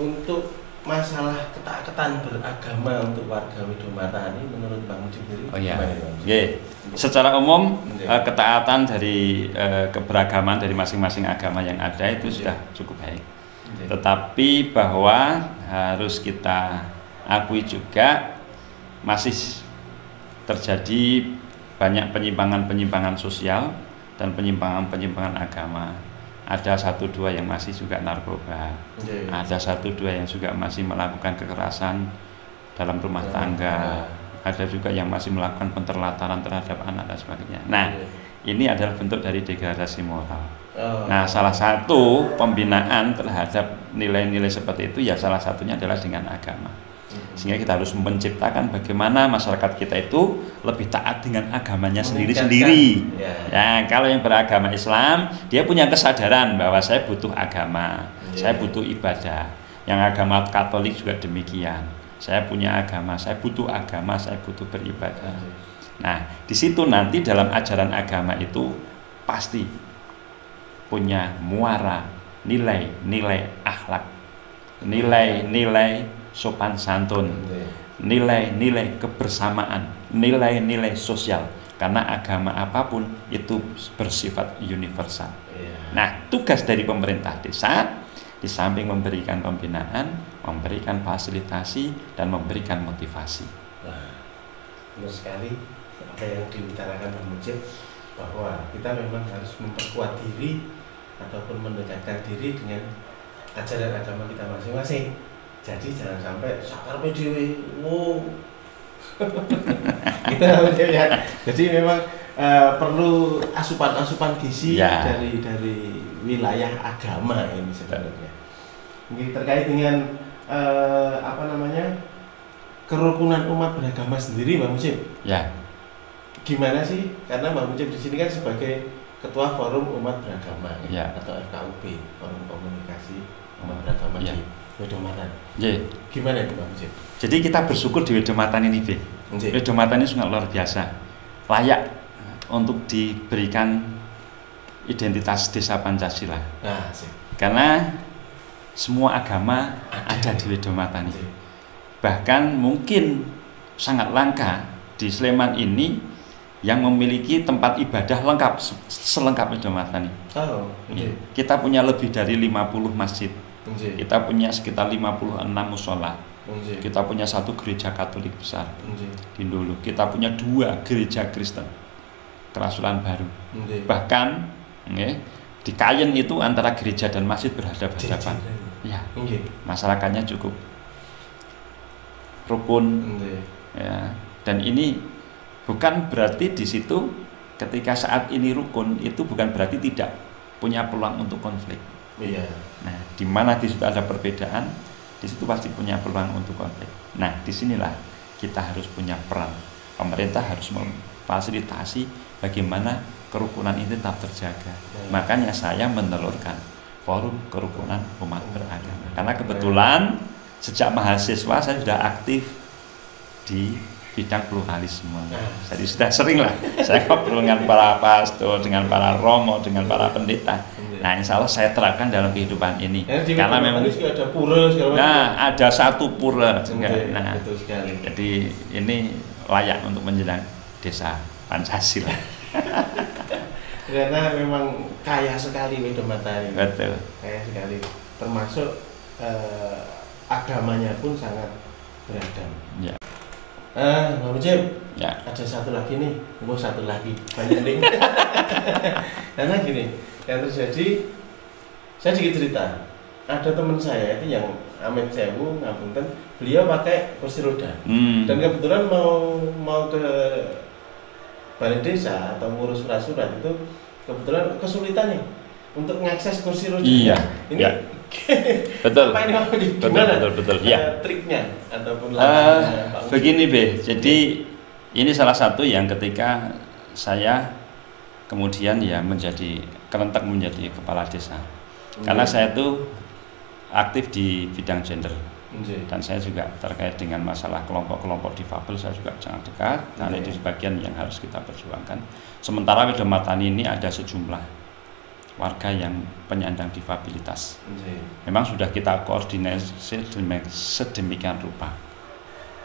untuk masalah ketaatan beragama untuk warga Widomatani menurut Bang Mujib sendiri gimana, Bang? Secara umum ketaatan dari keberagaman dari masing-masing agama yang ada itu sudah cukup baik. Tetapi bahwa harus kita akui juga masih terjadi banyak penyimpangan-penyimpangan sosial dan penyimpangan-penyimpangan agama. Ada 1-2 yang masih juga narkoba, ada 1-2 yang juga masih melakukan kekerasan dalam rumah tangga, ada juga yang masih melakukan penterlantaran terhadap anak dan sebagainya. Nah, ini adalah bentuk dari degradasi moral. Nah, salah satu pembinaan terhadap nilai-nilai seperti itu ya salah satunya adalah dengan agama. Sehingga kita harus menciptakan bagaimana masyarakat kita itu lebih taat dengan agamanya sendiri-sendiri. Ya, kalau yang beragama Islam, dia punya kesadaran bahwa saya butuh agama, saya butuh ibadah. Yang agama Katolik juga demikian. Saya punya agama, saya butuh agama, saya butuh beribadah. Nah, di situ nanti dalam ajaran agama itu pasti punya muara nilai-nilai akhlak, nilai-nilai sopan santun, nilai-nilai kebersamaan, nilai-nilai sosial. Karena agama apapun itu bersifat universal. Nah, tugas dari pemerintah desa di samping memberikan pembinaan, memberikan fasilitasi dan memberikan motivasi. Nah, benar sekali apa yang diutarakan Bang Mujib, bahwa kita memang harus memperkuat diri ataupun mendekatkan diri dengan ajaran agama kita masing-masing. Jadi jangan sampai sakar PDW, gitu ya. Jadi memang perlu asupan-asupan gizi dari wilayah agama ini sebenarnya. Ini terkait dengan kerukunan umat beragama sendiri, Bang Mujib. Ya. Gimana sih? Karena Bang Mujib di sini kan sebagai Ketua Forum Umat Beragama atau FKUB, Forum Komunikasi Umat Beragama di Widomatani. Gimana itu, Bang Mujib? Jadi kita bersyukur di Widomatani ini, Widomatani sangat luar biasa, layak untuk diberikan identitas desa Pancasila. Karena semua agama ada di Widomatani. Bahkan mungkin sangat langka di Sleman ini yang memiliki tempat ibadah lengkap, selengkap Widomatani. Kita punya lebih dari 50 masjid. Kita punya sekitar 56 musola. Kita punya 1 gereja Katolik besar di Ndolo. Kita punya 2 gereja Kristen, Kerasulan Baru. Bahkan di Kayen itu antara gereja dan masjid berhadapan-hadapan. Ya, masyarakatnya cukup rukun. Ya, dan ini bukan berarti di situ ketika saat ini rukun itu bukan berarti tidak punya peluang untuk konflik. Nah, di mana di situ ada perbedaan, di situ pasti punya peluang untuk konflik. Nah, disinilah kita harus punya peran. Pemerintah harus memfasilitasi bagaimana kerukunan ini tetap terjaga. Makanya saya menelurkan Forum Kerukunan Umat Beragama. Karena kebetulan sejak mahasiswa saya sudah aktif di bidang pluralisme. Jadi sudah sering lah saya ngobrol dengan para pastor, dengan para romo, dengan para pendeta. Nah, insya Allah saya terapkan dalam kehidupan ini. Karena memang ada pura segala macam. Nah, ada 1 pura juga. Nah, jadi ini layak untuk menjelang desa Pancasila. Karena memang kaya sekali Widomatani. Betul. Kaya sekali. Termasuk agamanya pun sangat beragam. Ya. Bang Mujib, ada 1 lagi nih, satu lagi, banyak nih. Karena gini, yang terjadi, saya sedikit cerita. Ada teman saya itu yang Amit Sewu, Ngapunten, beliau pakai kursi roda. Dan kebetulan mau ke balai desa atau ngurus surat-surat itu kebetulan kesulitan nih untuk mengakses kursi roda. Iya. Ini betul. Apa ini betul. Ya. Triknya ataupun begini jadi ini salah satu yang ketika saya kemudian ya menjadi kerentek menjadi kepala desa. Karena saya itu aktif di bidang gender. Dan saya juga terkait dengan masalah kelompok-kelompok difabel saya juga sangat dekat. Karena itu sebagian yang harus kita perjuangkan. Sementara Widomatani ini ada sejumlah warga yang penyandang difabilitas. Memang sudah kita koordinasi sedemikian rupa.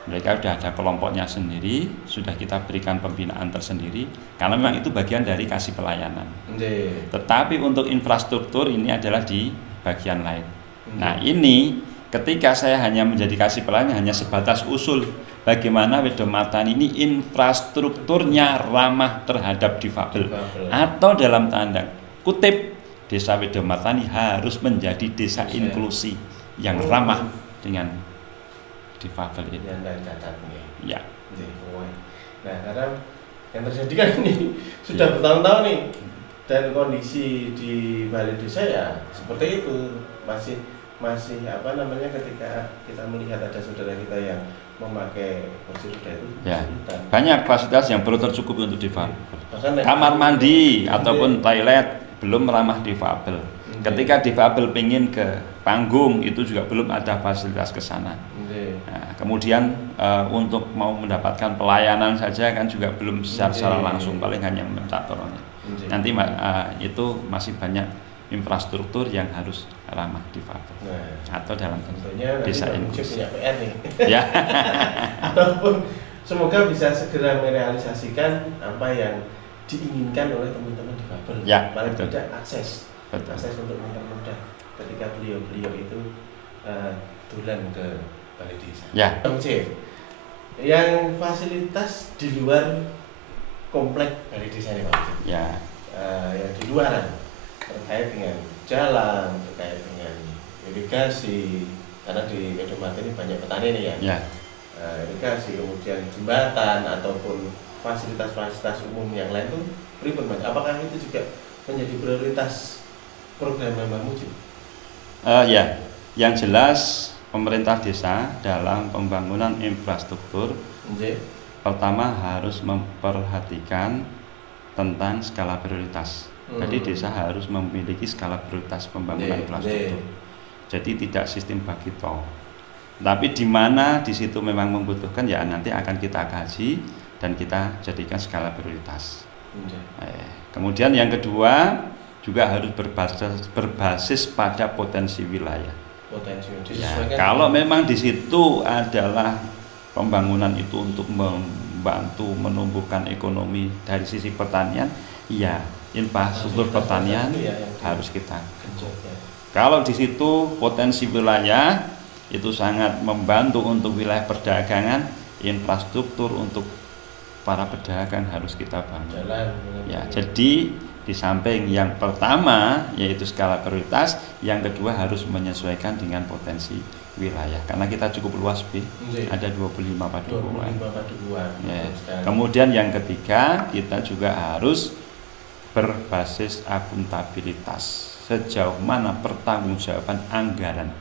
Mereka sudah ada kelompoknya sendiri, sudah kita berikan pembinaan tersendiri, karena memang itu bagian dari kasih pelayanan. Tetapi untuk infrastruktur ini adalah di bagian lain. Nah ini ketika saya hanya menjadi kasih pelayanan hanya sebatas usul bagaimana Wedomartani ini infrastrukturnya ramah terhadap difabel, atau dalam tanda kutip Desa Wedomartani harus menjadi desa inklusi yang ramah dengan difabel itu. Ya. Nah, karena yang terjadi kan ini sudah bertahun-tahun nih, dan kondisi di balai desa ya seperti itu, masih apa namanya, ketika kita melihat ada saudara kita yang memakai kursi roda itu ya, banyak fasilitas yang perlu tercukupi untuk difabel. Kamar mandi ataupun toilet belum ramah difabel. Ketika difabel pingin ke panggung itu juga belum ada fasilitas ke sana. Nah, kemudian untuk mau mendapatkan pelayanan saja kan juga belum secara langsung, paling hanya minta tolongnya. Nanti itu masih banyak infrastruktur yang harus ramah difabel. Atau dalam desa inklusi. Ya. Ataupun semoga bisa segera merealisasikan apa yang diinginkan oleh teman-teman difabel. Ya, paling tidak akses untuk mempermudah ketika beliau itu tulen ke balai desa. Ya. Yang fasilitas di luar komplek balai desa ini Pak. Ya. Yang di luaran terkait dengan jalan, terkait dengan irigasi, karena di Wedomartani ini banyak petani nih ya. Ya. Irigasi, kemudian jembatan ataupun fasilitas-fasilitas umum yang lain tuh pripun Mas? Apakah itu juga menjadi prioritas program Mbah Mujib? Ya, yang jelas pemerintah desa dalam pembangunan infrastruktur pertama harus memperhatikan tentang skala prioritas. Jadi desa harus memiliki skala prioritas pembangunan infrastruktur. Jadi tidak sistem bagi tol. Tapi di mana di situ memang membutuhkan ya nanti akan kita kaji dan kita jadikan skala prioritas. Kemudian yang kedua juga harus berbasis pada potensi wilayah. Ya, kalau memang di situ adalah pembangunan itu untuk membantu menumbuhkan ekonomi dari sisi pertanian, ya infrastruktur pertanian harus kita genjot. Kalau di situ potensi wilayah itu sangat membantu untuk wilayah perdagangan, infrastruktur untuk para pedagang harus kita bangun. Ya, jadi di samping yang pertama yaitu skala prioritas, yang kedua harus menyesuaikan dengan potensi wilayah karena kita cukup luas ada 25 padukuhan. Ya. Kemudian yang ketiga kita juga harus berbasis akuntabilitas, sejauh mana pertanggungjawaban anggaran,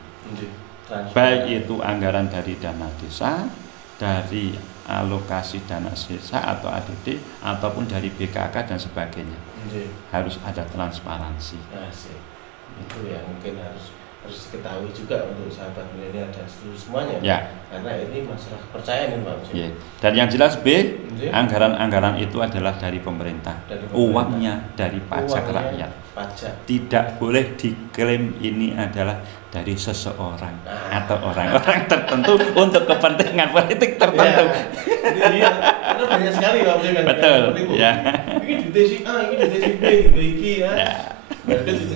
baik itu anggaran dari dana desa, dari alokasi dana desa atau ADD ataupun dari BKK dan sebagainya. Harus ada transparansi. Itu yang mungkin harus diketahui juga untuk sahabat milenial dan semuanya. Ya. Karena ini masalah kepercayaan ini Pak. Ya. Dan yang jelas anggaran-anggaran itu adalah dari pemerintah. Uangnya dari pajak rakyat. Tidak boleh diklaim ini adalah dari seseorang atau orang-orang tertentu untuk kepentingan politik tertentu. Iya, karena banyak sekali Pak. Betul. Ya. Ini di desi A, ini di desi B, ini ya. Berarti itu